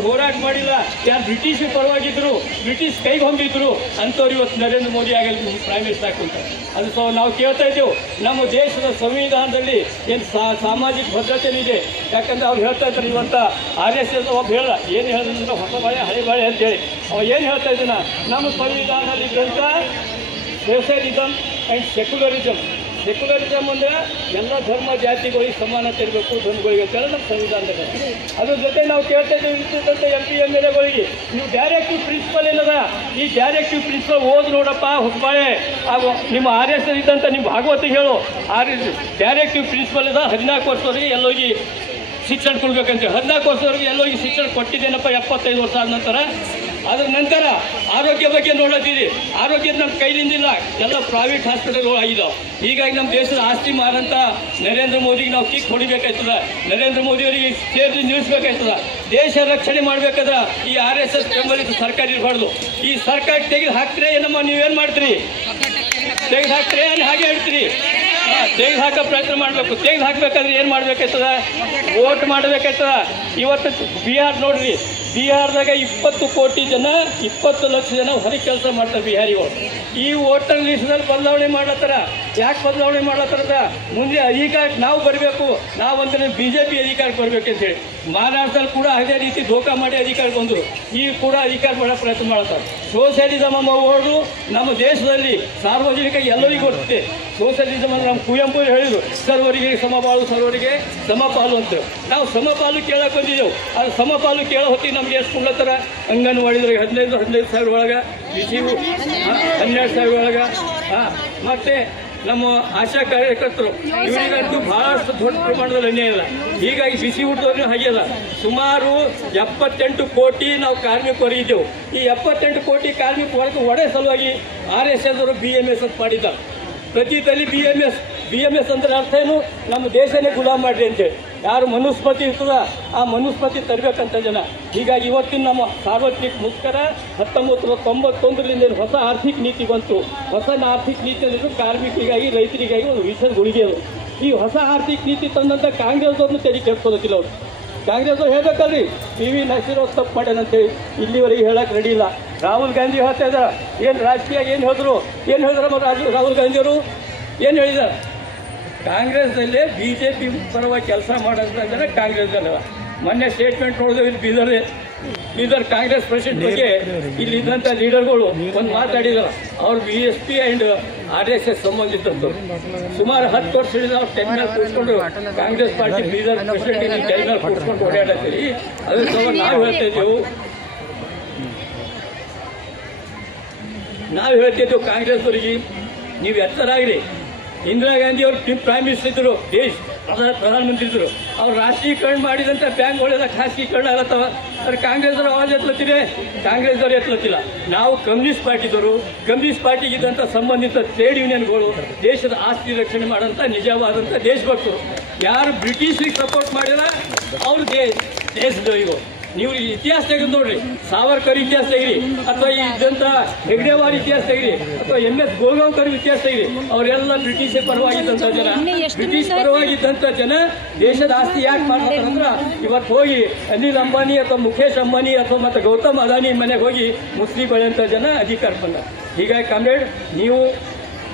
ಅವ್ರು ಹೋರಾಟ ಮಾಡಿಲ್ಲ, ಯಾರು ಬ್ರಿಟಿಷ್ ಪರವಾಗಿದ್ರು, ಬ್ರಿಟಿಷ್ ಕೈಗೆ ಹೊಂದಿದ್ರು ಅಂಥವ್ರು ಇವತ್ತು ನರೇಂದ್ರ ಮೋದಿ ಆಗಲಿ ಪ್ರೈಮ್ ಮಿನಿಸ್ಟರ್ ಹಾಕುಂತಾರೆ. ಅದು ನಾವು ಕೇಳ್ತಾ ಇದ್ದೇವೆ. ನಮ್ಮ ದೇಶದ ಸಂವಿಧಾನದಲ್ಲಿ ಏನು ಸಾಮಾಜಿಕ ಭದ್ರತೆನಿದೆ. ಯಾಕಂದ್ರೆ ಅವ್ರು ಹೇಳ್ತಾ ಇದ್ದಾರೆ, ಇವತ್ತು RSS ಒಬ್ಬ ಹೇಳ ಏನು ಹೇಳಿದ್ರೆ ಹೊಸ ಬಾಳೆ ಹಳೆ ಬಾಳೆ ಅಂತೇಳಿ ಅವ ಏನು ಹೇಳ್ತಾ ಇದ್ದಾನ, ನಮ್ಮ ಸಂವಿಧಾನದಲ್ಲಿ ಇದ್ದಂಥ ಸೋಷಿಯಲಿಸಮ್ ಆ್ಯಂಡ್ ಸೆಕ್ಯುಲರಿಸಮ್ ಅಂದರೆ ಎಲ್ಲ ಧರ್ಮ ಜಾತಿಗಳಿಗೆ ಸಮಾನತೆ ಇರಬೇಕು, ಧರ್ಮಗಳಿಗೆ ಅಂತೇಳಿ ನಮ್ಮ ಸಂವಿಧಾನದಲ್ಲಿ. ಅದ್ರ ಜೊತೆ ನಾವು ಕೇಳ್ತಾ ಇದ್ದೇವೆ ಇರ್ತಕ್ಕಂಥ MP MLAಗಳಿಗೆ ನೀವು ಡೈರೆಕ್ಟಿವ್ ಪ್ರಿನ್ಸಿಪಲ್ ಏನದ, ಈ ಡೈರೆಕ್ಟಿವ್ ಪ್ರಿನ್ಸಿಪಲ್ ಓದ್ ನೋಡಪ್ಪ ಹೊಸಬಾಳೆ, ಹಾಗೂ ನಿಮ್ಮ RSS ಇದ್ದಂಥ ನಿಮ್ಮ ಭಾಗವತಿಗೆ ಹೇಳು, ಡೈರೆಕ್ಟಿವ್ ಪ್ರಿನ್ಸಿಪಲ್ ಅದ 14 ವರ್ಷದವರೆಗೆ ಎಲ್ಲೋಗಿ ಶಿಕ್ಷಣ ಕೊಡ್ಬೇಕಂತೇಳಿ. 14 ವರ್ಷದವರೆಗೆ ಎಲ್ಲೋಗಿ ಶಿಕ್ಷಣ ಕೊಟ್ಟಿದ್ದೇನಪ್ಪ 75 ವರ್ಷ ಆದ ನಂತರ. ಅದ್ರ ನಂತರ ಆರೋಗ್ಯ ಬಗ್ಗೆ ನೋಡತ್ತೀರಿ, ಆರೋಗ್ಯದ ನಮ್ಮ ಕೈಲಿಂದಿಲ್ಲ, ಎಲ್ಲ ಪ್ರೈವೇಟ್ ಹಾಸ್ಪಿಟಲ್ಗಳು ಆಗಿದ್ದಾವೆ. ಹೀಗಾಗಿ ನಮ್ಮ ದೇಶದ ಆಸ್ತಿ ಮಾರಂತ ನರೇಂದ್ರ ಮೋದಿಗೆ ನಾವು ಕಿಕ್ ಹೊಡಿಬೇಕಾಯ್ತದ, ನರೇಂದ್ರ ಮೋದಿಯವರಿಗೆ ಸೇರಿ ನಿಲ್ಲಿಸ್ಬೇಕಾಯ್ತದ. ದೇಶ ರಕ್ಷಣೆ ಮಾಡ್ಬೇಕಾದ್ರೆ ಈ RSS ಬೆಂಬಲಿತ ಸರ್ಕಾರ ಇರಬಾರ್ದು. ಈ ಸರ್ಕಾರ ತೆಗೆದು ಹಾಕ್ತೀರಿ ಏನಮ್ಮ, ನೀವೇನು ಮಾಡ್ತೀರಿ? ತೆಗೆದು ಹಾಕ್ತೀರಿ ಏನು ಹಾಗೆ ಹೇಳ್ತೀರಿ? ತೆಗೆದು ಹಾಕೋ ಪ್ರಯತ್ನ ಮಾಡಬೇಕು. ತೆಗೆದು ಹಾಕಬೇಕಾದ್ರೆ ಏನು ಮಾಡ್ಬೇಕಾಯ್ತದ? ವೋಟ್ ಮಾಡಬೇಕಾಯ್ತದ. ಇವತ್ತು ಬಿಹಾರ್ ನೋಡ್ರಿ, ಬಿಹಾರದಾಗ 20 ಕೋಟಿ ಜನ 20 ಲಕ್ಷ ಜನ ಹೊರಗೆ ಕೆಲಸ ಮಾಡ್ತಾರೆ ಬಿಹಾರಿಗಳು. ಈ ವೋಟರ್ ಲಿಸ್ಟ್ನಲ್ಲಿ ಬದಲಾವಣೆ ಮಾಡ್ಲತ್ತಾರ. ಯಾಕೆ ಬದಲಾವಣೆ ಮಾಡ್ಲತ್ತಾರದ? ಮುಂದೆ ಅಧಿಕಾರಕ್ಕೆ ನಾವು ಬರಬೇಕು, ನಾವು ಅಂದ್ರೆ BJP ಅಧಿಕಾರಕ್ಕೆ ಬರ್ಬೇಕಂತೇಳಿ. ಮಹಾರಾಷ್ಟ್ರದಲ್ಲಿ ಕೂಡ ಅದೇ ರೀತಿ ಧೋಕಾ ಮಾಡಿ ಅಧಿಕಾರಕ್ಕೆ ಬಂದರು. ಈಗ ಕೂಡ ಅಧಿಕಾರ ಮಾಡೋ ಪ್ರಯತ್ನ ಮಾಡ್ತಾರೆ. ಸೋಷಿಯಲಿಸಮ್ ಓಡು ನಮ್ಮ ದೇಶದಲ್ಲಿ ಸಾರ್ವಜನಿಕ ಎಲ್ಲರಿಗೂ ಬರುತ್ತೆ. ಸೋಷಿಯಲಿಸಮ್ ಅಂದ್ರೆ ನಮ್ಮ ಕುವೆಂಪು ಹೇಳಿದ್ರು, ಸರ್ವರಿಗೆ ಸಮಬಾಳು ಸರ್ವರಿಗೆ ಸಮಪಾಲು ಅಂತ. ನಾವು ಸಮಪಾಲು ಕೇಳಕ್ಕೆ ಬಂದಿದ್ದೆವು. ಅದು ಸಮಪಾಲು ಕೇಳೋ ಹೊತ್ತಿಗೆ ನಮ್ಗೆ ಎಷ್ಟು ಕೊಡ್ಲತ್ತಾರ? ಅಂಗನವಾಡಿದ್ರಿಗೆ 15 ಸಾವಿರ ಒಳಗೆ, ಬಿಸಿವು 12,000 ಒಳಗೆ. ಮತ್ತೆ ನಮ್ಮ ಆಶಾ ಕಾರ್ಯಕರ್ತರು ಇವರಿಗಂತೂ ಬಹಳಷ್ಟು ದೊಡ್ಡ ಪ್ರಮಾಣದಲ್ಲಿ ಅನ್ಯಾಯ ಇಲ್ಲ. ಹೀಗಾಗಿ ಬಿಸಿ ಊಟದವ್ರನ್ನ ಹಾಗೆಲ್ಲ ಸುಮಾರು 78 ಕೋಟಿ ನಾವು ಕಾರ್ಮಿಕರಿದ್ದೆವು. ಈ 78 ಕೋಟಿ ಕಾರ್ಮಿಕ ವರ್ಗ ಒಡೆ ಸಲುವಾಗಿ RSS ಅವರು BMS ಅಂತ ಮಾಡಿದ್ದಾರೆ. ಪ್ರತಿ ತಲೆ BMS ಅಂದ್ರೆ ಅರ್ಥ ಏನು? ನಮ್ಮ ದೇಶನೇ ಗುಲಾಮ್ ಮಾಡ್ರಿ ಅಂತೇಳಿ. ಯಾರು ಮನುಸ್ಮೃತಿ ಇರ್ತದ ಆ ಮನುಸ್ಮೃತಿ ತರಬೇಕಂತ ಜನ. ಹೀಗಾಗಿ ಇವತ್ತಿನ ನಮ್ಮ ಸಾರ್ವತ್ರಿಕ ಮುಷ್ಕರ 1991ರಿಂದ ಹೊಸ ಆರ್ಥಿಕ ನೀತಿ ಬಂತು. ಹೊಸ ಆರ್ಥಿಕ ನೀತಿ ಅಂದ್ರೆ ಕಾರ್ಮಿಕರಿಗಾಗಿ ರೈತರಿಗಾಗಿ ಒಂದು ವಿಷಯ ಗುಳಿಗೆ ಅದು. ಈ ಹೊಸ ಆರ್ಥಿಕ ನೀತಿ ತಂದಂಥ ಕಾಂಗ್ರೆಸ್ದವ್ರನ್ನ ತೆರಿಗೆ ಕೆಡ್ಸೋದಿಲ್ಲ ಅವರು. ಕಾಂಗ್ರೆಸ್ದವ್ರು ಹೇಳ್ಬೇಕಲ್ರಿ, PV ನರಸಿಂಹರಾವ್ ತಪ್ಪು ಮಾಡ್ಯಾನಂತೇಳಿ ಇಲ್ಲಿವರೆಗೆ ಹೇಳಕ್ಕೆ ರೆಡಿ ಇಲ್ಲ. ರಾಹುಲ್ ಗಾಂಧಿ ಹೇಳ್ತಾ ಇದ್ದಾರೆ, ಏನು ರಾಜಕೀಯ ಏನು ಹೇಳಿದ್ರು ರಾಹುಲ್ ಗಾಂಧಿಯವರು ಏನು ಹೇಳಿದ್ದಾರೆ? ಕಾಂಗ್ರೆಸ್ದಲ್ಲೇ BJP ಪರವಾಗಿ ಕೆಲಸ ಮಾಡೋದಂದ್ರೆ ಕಾಂಗ್ರೆಸ್ದಲ್ಲ. ಮೊನ್ನೆ ಸ್ಟೇಟ್ಮೆಂಟ್ ನೋಡಿದ್ರೆ ಇಲ್ಲಿ ಬೀದರ್ ಕಾಂಗ್ರೆಸ್ ಪ್ರೆಸಿಡೆಂಟ್ ಬಗ್ಗೆ ಇಲ್ಲಿದ್ದಂಥ ಲೀಡರ್ಗಳು ಒಂದು ಮಾತಾಡಿದಾರೆ. ಅವ್ರು BSP ಆ್ಯಂಡ್ RSS ಸಂಬಂಧಿತದ್ದು. ಸುಮಾರು 10 ವರ್ಷದಿಂದ ಅವ್ರು ಟೆನ್ನಲ್ಲಿ ಕೂರಿಸ್ಕೊಂಡು ಕಾಂಗ್ರೆಸ್ ಪಾರ್ಟಿ ಬೀದರ್ ಪ್ರೆಸಿಡೆಂಟ್ ಟೆನ್ನಲ್ಲಿ ಕೂರಿಸ್ಕೊಂಡು ಓಡಾಡತ್ತೀರಿ. ಅದ್ರ ಸಲ ನಾವು ಹೇಳ್ತಿದ್ದೆವು ಕಾಂಗ್ರೆಸ್ವರಿಗೆ, ನೀವು ಎಚ್ಚರಾಗ್ರಿ. ಇಂದಿರಾ ಗಾಂಧಿ ಅವರು ಪ್ರೈಮ್ ಮಿನಿಸ್ಟರ್ ಇದ್ದರು, ಪ್ರಧಾನಮಂತ್ರಿ ಇದ್ದರು. ಅವ್ರು ರಾಷ್ಟ್ರೀಕರಣ ಮಾಡಿದಂಥ ಬ್ಯಾಂಕ್ಗಳೆಲ್ಲ ಖಾಸಗೀಕರಣ ಆಗತ್ತವ. ಅವ್ರು ಕಾಂಗ್ರೆಸ್ದವ್ರು ಆವಾಜ್ ಎತ್ತಲತ್ತಿದೆ, ಕಾಂಗ್ರೆಸ್ದವ್ರು ಎತ್ತಲತ್ತಿಲ್ಲ. ನಾವು ಕಮ್ಯುನಿಸ್ಟ್ ಪಾರ್ಟಿದವರು, ಕಮ್ಯುನಿಸ್ಟ್ ಪಾರ್ಟಿಗಿದ್ದಂಥ ಸಂಬಂಧಿತ ಟ್ರೇಡ್ ಯೂನಿಯನ್ಗಳು ದೇಶದ ಆಸ್ತಿ ರಕ್ಷಣೆ ಮಾಡೋಂಥ ನಿಜವಾದಂಥ ದೇಶಭಕ್ತರು. ಯಾರು ಬ್ರಿಟಿಷರಿಗೆ ಸಪೋರ್ಟ್ ಮಾಡಿದ ಅವ್ರು ದೇಶದವರಿಗೂ. ನೀವು ಇತಿಹಾಸ ತೆಗೆದು ನೋಡ್ರಿ, ಸಾವರ್ಕರ್ ಇತಿಹಾಸ ತೆಗಿರಿ, ಅಥವಾ ಇದ್ದಂಥ ಹೆಗ್ಡೆವಾರ್ ಇತಿಹಾಸ ತೆಗಿರಿ, ಅಥವಾ MS ಗೋಲ್ಗಾಂವ್ಕರ್ ಇತಿಹಾಸ ತೆಗಿರಿ. ಅವರೆಲ್ಲ ಬ್ರಿಟಿಷ್ ಪರವಾಗಿದ್ದಂಥ ಜನ. ಬ್ರಿಟಿಷ್ ಪರವಾಗಿದ್ದಂಥ ಜನ ದೇಶದ ಆಸ್ತಿ ಯಾಕೆ ಮಾಡ್ತಾರೆ ಅಂದ್ರೆ, ಇವತ್ತು ಹೋಗಿ ಅನಿಲ್ ಅಂಬಾನಿ ಅಥವಾ ಮುಖೇಶ್ ಅಂಬಾನಿ ಅಥವಾ ಮತ್ತೆ ಗೌತಮ್ ಅದಾನಿ ಮನೆಗೆ ಹೋಗಿ ಮುಸ್ಲಿಂ ಬೆಳೆಯಂಥ ಜನ ಅಧಿಕಾರ ಬಂದ. ಹೀಗಾಗಿ ಕಾಮ್ರೇಡ್, ನೀವು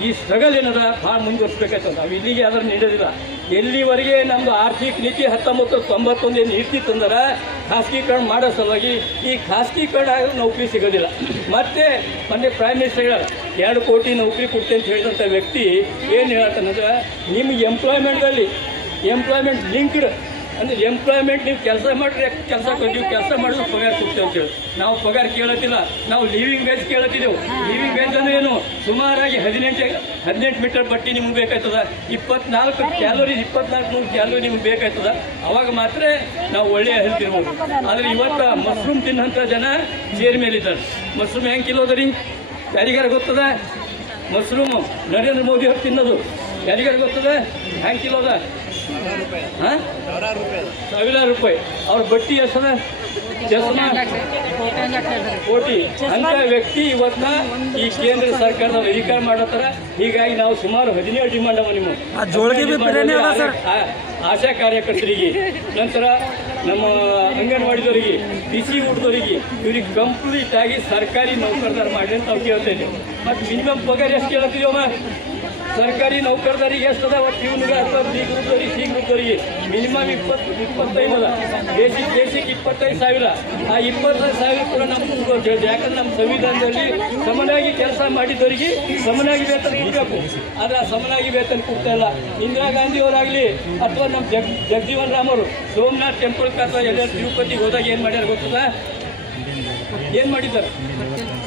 ಈ ಸ್ಟ್ರಗಲ್ ಏನದ ಭಾಳ ಮುಂದುವರಿಸಬೇಕಾಯ್ತದೆ. ನಾವು ಇಲ್ಲಿಗೆ ಅದನ್ನು ನೀಡೋದಿಲ್ಲ. ಎಲ್ಲಿವರೆಗೆ ನಮ್ಮದು ಆರ್ಥಿಕ ನೀತಿ 1991 ಏನು ಇರ್ತಿತ್ತಂದ್ರೆ ಖಾಸಗೀಕರಣ ಮಾಡೋ ಸಲುವಾಗಿ ಈ ಖಾಸಗೀಕರಣ ನೌಕರಿ ಸಿಗೋದಿಲ್ಲ. ಮತ್ತೆ ಮೊನ್ನೆ ಪ್ರೈಮ್ ಮಿನಿಸ್ಟರ್ ಹೇಳ 2 ಕೋಟಿ ನೌಕರಿ ಕೊಡ್ತೇನೆ ಅಂತ ಹೇಳಿದಂಥ ವ್ಯಕ್ತಿ ಏನು ಹೇಳ್ತಾನಂದ್ರೆ, ನಿಮ್ಗೆ ಎಂಪ್ಲಾಯ್ಮೆಂಟ್ ಲಿಂಕ್ಡ್ ಅಂದ್ರೆ ಎಂಪ್ಲಾಯ್ಮೆಂಟ್ ನೀವು ಕೆಲಸ ಮಾಡಿದ್ರೆ ಕೆಲಸ ಮಾಡಿದ್ರೆ ಪಗಾರ ಕೊಡ್ತೇವೆ ಅಂತೇಳಿ. ನಾವು ಪಗಾರ ಕೇಳತ್ತಿಲ್ಲ, ನಾವು ಲಿವಿಂಗ್ ವೇಜ್ ಕೇಳತ್ತಿದ್ದೆವು. ಲಿವಿಂಗ್ ವೇಜ್ ಅಂದ್ರೆ ಏನು? ಸುಮಾರಾಗಿ 18 ಮೀಟರ್ ಬಟ್ಟೆ ನಿಮ್ಗೆ ಬೇಕಾಯ್ತದ, 24 ಕ್ಯಾಲೋರಿ 2400 ಕ್ಯಾಲೋರಿ ನಿಮ್ಗೆ ಬೇಕಾಯ್ತದ. ಅವಾಗ ಮಾತ್ರ ನಾವು ಒಳ್ಳೆಯ ಹೆಲ್ತ್ ಇರ್ಬೋದು. ಆದರೆ ಇವತ್ತು ಮಶ್ರೂಮ್ ತಿನ್ನಂಥ ಜನ ಚೇರ್ ಮೇಲಿದ್ದಾರೆ. ಮಶ್ರೂಮ್ ಹೆಂಗೆ ಕಿಲೋ ಅದ ರೀ? ಯಾರಿಗಾರ ಗೊತ್ತದ? ಮಶ್ರೂಮ್ ನರೇಂದ್ರ ಮೋದಿ ಅವ್ರು ತಿನ್ನೋದು ಯಾರಿಗಾರ ಗೊತ್ತದ ಹೆಂಗೆ ಕಿಲೋ ಅದ? ₹1,000 ಅವ್ರ ಬಟ್ಟಿ ಎಷ್ಟದ? ಕೋಟಿ. ಅಂತ ವ್ಯಕ್ತಿ ಇವತ್ತ ಈ ಕೇಂದ್ರ ಸರ್ಕಾರದಲ್ಲಿ ಅಧಿಕಾರ ಮಾಡತ್ತಾರ. ಹೀಗಾಗಿ ನಾವು ಸುಮಾರು 17 ಡಿಮಾಂಡ್ ಅವ ನಿಮ್ಮ ಆಶಾ ಕಾರ್ಯಕರ್ತರಿಗೆ. ನಂತರ ನಮ್ಮ ಅಂಗನವಾಡಿದವರಿಗೆ, ಬಿಸಿ ಊಟದವರಿಗೆ, ಇವ್ರಿಗೆ ಕಂಪ್ಲೀಟ್ ಆಗಿ ಸರ್ಕಾರಿ ನೌಕರದಾರ ಮಾಡಿ ಅಂತ ನಾವು ಕೇಳ್ತಾ ಇದ್ದೇವೆ. ಮತ್ತು ಮಿನಿಮಮ್ ಪಗಾರ ಎಷ್ಟು ಕೇಳ್ತೀವಮ್ಮ? ಸರ್ಕಾರಿ ನೌಕರದಾರಿಗೆ ಎಷ್ಟು ಅದ? ಇವನಿಗೆ ಅಥವಾ ಸಿ ಗ್ರೂಪ್ದವರಿಗೆ ಮಿನಿಮಮ್ 25 ಅದ. ಬೇಸಿಕ್ 25,000. ಆ 25,000 ಕೂಡ ನಮ್ಗೆ ಗೊತ್ತಿದೆ. ಯಾಕಂದ್ರೆ ನಮ್ಮ ಸಂವಿಧಾನದಲ್ಲಿ ಸಮನಾಗಿ ಕೆಲಸ ಮಾಡಿದವರಿಗೆ ಸಮನಾಗಿ ವೇತನ ಕೊಡಬೇಕು. ಆದ್ರೆ ಆ ಸಮನಾಗಿ ವೇತನ ಕೊಡ್ತಾ ಇಲ್ಲ. ಇಂದಿರಾ ಗಾಂಧಿ ಅವರಾಗಲಿ ಅಥವಾ ನಮ್ಮ ಜಗಜೀವನ್ ರಾಮ್ ಅವರು ಸೋಮನಾಥ್ ಟೆಂಪಲ್ ಅಥವಾ ಎಲ್ಲ ತಿರುಪತಿಗೆ ಹೋದಾಗ ಏನು ಮಾಡ್ಯಾರ ಗೊತ್ತದ? ಏನು ಮಾಡಿದ್ದಾರೆ?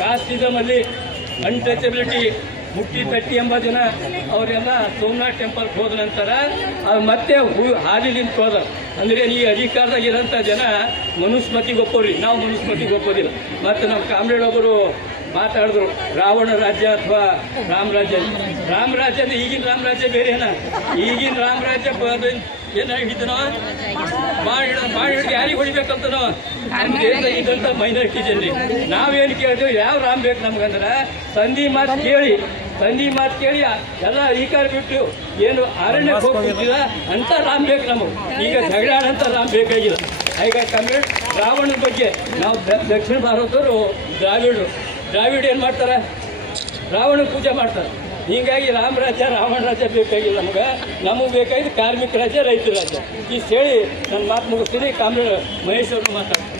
ಕಾಸ್ಟಿಸಮ್ ಅಲ್ಲಿ ಅನ್ಟಚಬಿಲಿಟಿ ಮುಟ್ಟಿ ತಟ್ಟಿ ಎಂಬ ಜನ ಅವರೆಲ್ಲ ಸೋಮನಾಥ್ ಟೆಂಪಲ್ಗೆ ಹೋದ ನಂತರ ಮತ್ತೆ ಹಾಲಿಲಿಂದ ಹೋದ. ಅಂದ್ರೆ ಈ ಅಧಿಕಾರದಾಗ ಇರೋಂಥ ಜನ ಮನುಸ್ಮತಿಗೆ ಒಪ್ಪೋರಿ, ನಾವು ಮನುಸ್ಮತಿಗೆ ಒಪ್ಪೋದಿಲ್ಲ. ಮತ್ತು ನಮ್ಮ ಕಾಮ್ರೇಡ್ ಒಬ್ಬರು ಮಾತಾಡಿದ್ರು, ರಾವಣ ರಾಜ್ಯ ಅಥವಾ ರಾಮರಾಜ್ಯ. ರಾಮರಾಜ್ಯ ಅಂದ್ರೆ ಈಗಿನ ರಾಮರಾಜ್ಯ ಬೇರೆ ಏನ? ಈಗಿನ ರಾಮರಾಜ್ಯ ಏನ ಹಿಡಿದನೋ ಮಾಡಿ ಹಿಡಿದು ಯಾರಿಗೆ ಹೊಡಿಬೇಕಂತನೋ ನಮ್ಮ ದೇಶದಾಗ ಇದ್ದಂಥ ಮೈನಾರಿಟಿ ಜನ ನಾವೇನು ಕೇಳಿದ್ವಿ, ಯಾವ ರಾಮ್ ಬೇಕು ನಮ್ಗಂದ್ರೆ ತಂದಿ ಮಾತು ಕೇಳಿ ಎಲ್ಲ ಅಧಿಕಾರ ಬಿಟ್ಟು ಏನು ಅರಣ್ಯಕ್ಕೆ ಹೋಗ್ತಿಲ್ಲ ಅಂತ ರಾಮ್ ಬೇಕು ನಮಗೆ. ಈಗ ಜಗಳಾಡಂತ ರಾಮ್ ಬೇಕಾಗಿಲ್ಲ. ಈಗ ತಮಿಳ್ ರಾವಣನ ಬಗ್ಗೆ ನಾವು ದಕ್ಷಿಣ ಭಾರತದವರು ದ್ರಾವಿಡ್ ಏನು ಮಾಡ್ತಾರೆ? ರಾವಣ ಪೂಜೆ ಮಾಡ್ತಾರೆ. ಹೀಗಾಗಿ ರಾಮರಾಜ್ಯ ರಾವಣ ರಾಜ್ಯ ಬೇಕಾಗಿಲ್ಲ ನಮಗೆ ಬೇಕಾಗಿದ್ದು ಕಾರ್ಮಿಕ ರಾಜ್ಯ, ರೈತರ ರಾಜ್ಯ. ಇಷ್ಟು ಹೇಳಿ ನನ್ನ ಮಾತು ಮುಗಿಸ್ತೀನಿ. ಕಾಮ್ರೇಡ್ ಮಹೇಶ್ ಅವರು ಮಾತಾಡ್ತಾರೆ.